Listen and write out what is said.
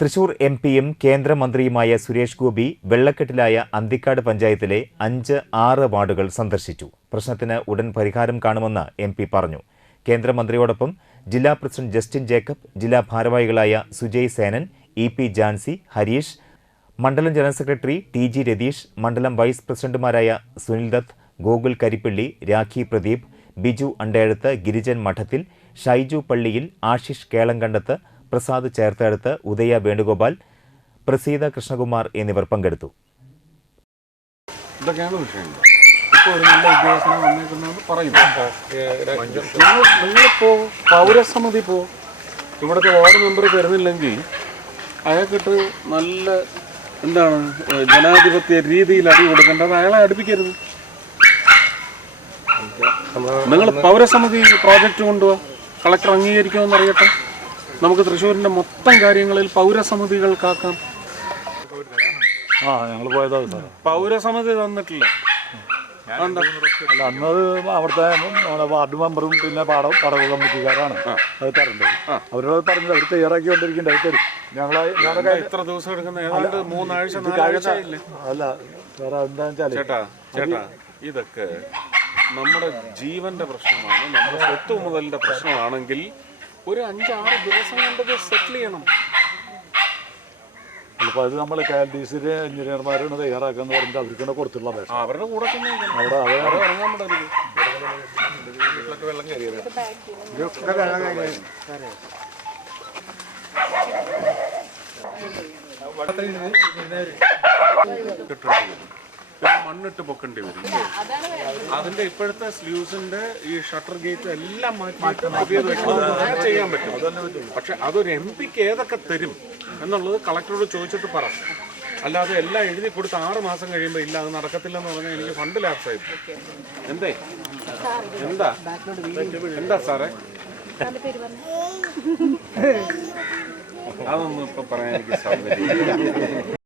Thrissur M പിയും കേന്ദ്രമന്ത്രിയുമായ സുരേഷ് ഗോപി വെള്ളക്കെട്ടിലായ അന്തിക്കാട് പഞ്ചായത്തിലെ അഞ്ച് ആറ് വാർഡുകൾ സന്ദർശിച്ചു. പ്രശ്നത്തിന് ഉടൻ പരിഹാരം കാണുമെന്ന് എം പി പറഞ്ഞു. കേന്ദ്രമന്ത്രിയോടൊപ്പം ജില്ലാ പ്രസിഡന്റ് ജസ്റ്റിൻ ജേക്കബ് ജില്ലാ ഭാരവാഹികളായ സുജയ് സേനൻ ഇ പി ജാൻസി ഹരീഷ് മണ്ഡലം general secretary T G Ratheesh മണ്ഡലം വൈസ് പ്രസിഡന്റുമാരായ സുനിൽ ദത്ത് ഗോകുൽ കരിപ്പള്ളി രാഖി പ്രദീപ് ബിജു അണ്ടേഴത്ത് ഗിരിജൻ മഠത്തിൽ ഷൈജു പള്ളിയിൽ ആഷിഷ് കേളങ്കണ്ടത്ത് പ്രസാദ് ചേർത്തെടുത്ത് ഉദയ വേണുഗോപാൽ പ്രസീത കൃഷ്ണകുമാർ എന്നിവർ പങ്കെടുത്തു. ഇതൊക്കെയാണ് വിഷയങ്ങൾ. ഇപ്പോൾ ഒരു നല്ല ഉദ്യോഗസ്ഥനെ വന്നേക്കുന്നതെന്ന് നിങ്ങൾ നിങ്ങളിപ്പോ പൗരസമിതി പോ ഇവിടുത്തെ വാർഡ് മെമ്പർ തരുന്നില്ലെങ്കിൽ അയാൾക്കിട്ട് നല്ല എന്താണ് ജനാധിപത്യ രീതിയിൽ അടി കൊടുക്കേണ്ടത് അയാളെ അടുപ്പിക്കരുത്. നിങ്ങൾ പൗരസമിതി പ്രോജക്റ്റ് കൊണ്ടുപോവാ കളക്ടർ അംഗീകരിക്കുമെന്ന് അറിയട്ടെ നമുക്ക് തൃശ്ശൂരിന്റെ മൊത്തം കാര്യങ്ങളിൽ പൗരസമിതികൾക്കാക്കാം. ആ ഞങ്ങൾ പോയതാ സാർ പൗരസമിതി തന്നിട്ടില്ല. അല്ല അന്നത് അവിടുത്തെ നമ്മുടെ വാർഡ് മെമ്പറും പിന്നെ പാട പടവ് കമ്മിറ്റിക്കാരാണ്. അത് തരേണ്ടത് അവരോട് പറഞ്ഞത് അവർ തയ്യാറാക്കി കൊണ്ടിരിക്കേണ്ട അത് തരും. ഞങ്ങളെ ഞങ്ങളുടെ ഇത്ര ദിവസം എടുക്കുന്ന മൂന്നാഴ്ച അല്ല സാർ എന്താണെന്ന് വെച്ചാൽ ചേട്ടാ ചേട്ടാ ഇതൊക്കെ നമ്മുടെ ജീവന്റെ പ്രശ്നമാണ് നമ്മുടെ സ്വത്ത് മുതലിന്റെ പ്രശ്നമാണെങ്കിൽ ഒരു അഞ്ചാറ് ദിവസം കൊണ്ടത് സെറ്റിൽ ചെയ്യണം. അപ്പോൾ അത് നമ്മൾ കെ എൽ ഡി സിയിലെ എഞ്ചിനീയർമാരാണ് തയ്യാറാക്കാന്ന് പറഞ്ഞിട്ട് അവർക്കാണ് കൊടുത്തുള്ള അപേക്ഷ. ആ, അവരുടെ കൂടെ തന്നെ നിൽക്കണം. അവിടെ അവർ അവിടെ ഇറങ്ങാൻ പറ്റരുത് പിന്നെ മണ്ണിട്ട് പൊക്കേണ്ടി വരും. അതിന്റെ ഇപ്പോഴത്തെ സ്ലൂസിന്റെ ഈ ഷട്ടർ ഗേറ്റ് എല്ലാം മാറ്റി പുതിയത് വെക്കുന്നത് അങ്ങനെ ചെയ്യാൻ പറ്റും. പക്ഷെ അതൊരു എം പിക്ക് ഏതൊക്കെ തരും എന്നുള്ളത് കളക്ടറോട് ചോദിച്ചിട്ട് പറ. അല്ലാതെ എല്ലാം എഴുതി കൊടുത്ത് ആറ് മാസം കഴിയുമ്പോൾ ഇല്ല അത് നടക്കത്തില്ലെന്ന് പറഞ്ഞാൽ എനിക്ക് ഫണ്ട് ലാപ്സ് ആയി. എന്തേ? എന്താ? എന്താ സാറേ? അതൊന്നും ഇപ്പൊ പറയാൻ എനിക്ക് സൗകര്യം